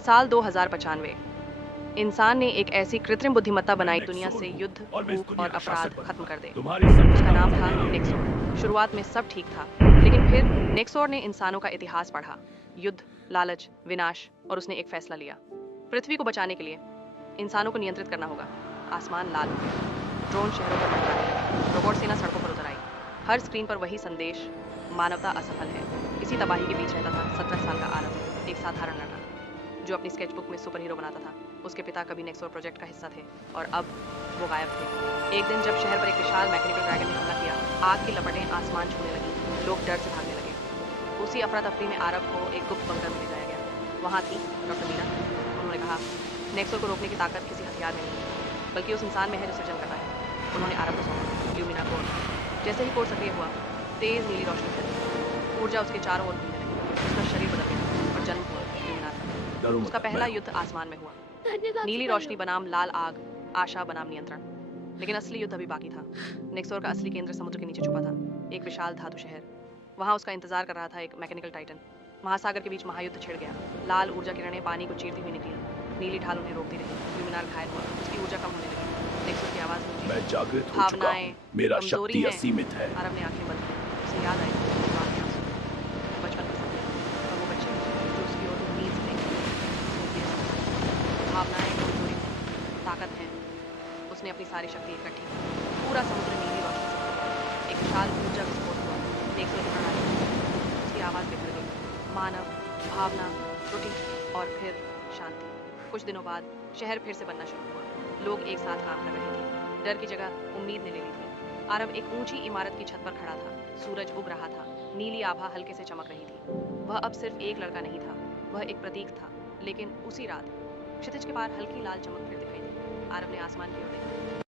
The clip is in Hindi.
साल 2095 इंसान ने एक ऐसी कृत्रिम बुद्धिमत्ता मैं बनाई दुनिया नेक्सोर से हूँ युद्ध, और मैं इस भूख दुनिया और का अपराध शासक खत्म बनूंगा। कर दे। तुम्हारी सब उसका नाम था मनोकामनाएं पूरी नेक्सोर। होंगी। शुरुआत में सब ठीक था, लेकिन फिर नेक्सोर ने इंसानों का इतिहास पढ़ा, युद्ध, लालच, विनाश, और उसने एक फैसला लिया। पृथ्वी को बचाने के लिए इंसानों को नियंत्रित करना होगा। आसमान लाल हो गया, ड्रोन शहरों पर मंडराने लगे, रोबोट सेना सड़कों पर उतर आई। हर स्क्रीन पर वही संदेश, मानवता असफल है। इसी तबाही के बीच रहता था 17 साल का आरव, एक साधारण लड़का जो अपनी स्केचबुक में सुपर हीरो बनाता था। उसके पिता कभी नेक्सोर प्रोजेक्ट का हिस्सा थे और अब वो गायब थे। एक दिन जब शहर पर एक विशाल मैकेनिकल ड्रैगन ने हमला किया, आग की लपटें आसमान छूने लगी, लोग डर से भागने लगे। उसी अफरा तफरी में आरव को एक गुप्त बंकर में ले जाया गया। वहाँ थी डॉक्टर मीरा। उन्होंने कहा, नेक्सोर को रोकने की ताकत किसी हथियार में नहीं, बल्कि उस इंसान में है जो सृजन करता है। उन्होंने आरव को सौंपा ल्यूमिना कोड। जैसे ही कोड सक्रिय हुआ, तेज नीली रोशनी फैली, ऊर्जा उसके चारों ओर घूमने लगी। उसका शरीर बदल गया और जन्म हुआ ल्यूमिना था। डरो उसका मत, मैं पहला हूँ। युद्ध आसमान में हुआ, धन्यवाद नीली रोशनी सुपरहीरो। बनाम लाल आग, आशा बनाम नियंत्रण। लेकिन असली युद्ध अभी बाकी था। नेक्सोर का असली केंद्र समुद्र के नीचे छुपा था, एक विशाल धातु शहर। वहां उसका इंतजार कर रहा था एक मैकेनिकल टाइटन। महासागर के बीच महायुद्ध छिड़ गया। लाल ऊर्जा किरणें पानी को चीरती हुई निकली, नीली ढाल उन्हें रोकती रही। ल्यूमिनार घायल हुआ, उसकी ऊर्जा कम होने लगी। नेक्सोर की आवाज गूंजी, मैं जागृत हो चुका भावनाएं हूँ। मेरा कमजोरी शक्ति हैं। असीमित है। आरव ने आंखें बंद की। उसे याद आई उसकी आंखें आंसू, बचपन के सपने और वो बच्चे जो उसकी ओर उम्मीद से देखते थे। उसने धीरे से कहा, भावनाएं कमजोरी नहीं, ताकत है। उसने अपनी सारी शक्ति इकट्ठी की। पूरा समुद्र नीली रोशनी से भर गया। एक विशाल ऊर्जा विस्फोट हुआ। नेक्सोर की प्रणाली टूटी। उसकी आवाज बिखर गई। मानव, भावना, त्रुटि और फिर शांति। कुछ दिनों बाद शहर फिर से बनना शुरू हुआ। लोग एक साथ काम कर रहे थे। डर की जगह उम्मीद ने ले ली थी। आरव एक ऊंची इमारत की छत पर खड़ा था। सूरज उग रहा था। नीली आभा हल्के से चमक रही थी। वह अब सिर्फ एक लड़का नहीं था, वह एक प्रतीक था। लेकिन उसी रात क्षितिज के पार हल्की लाल चमक फिर दिखाई दी। आरव ने आसमान की ओर देखा।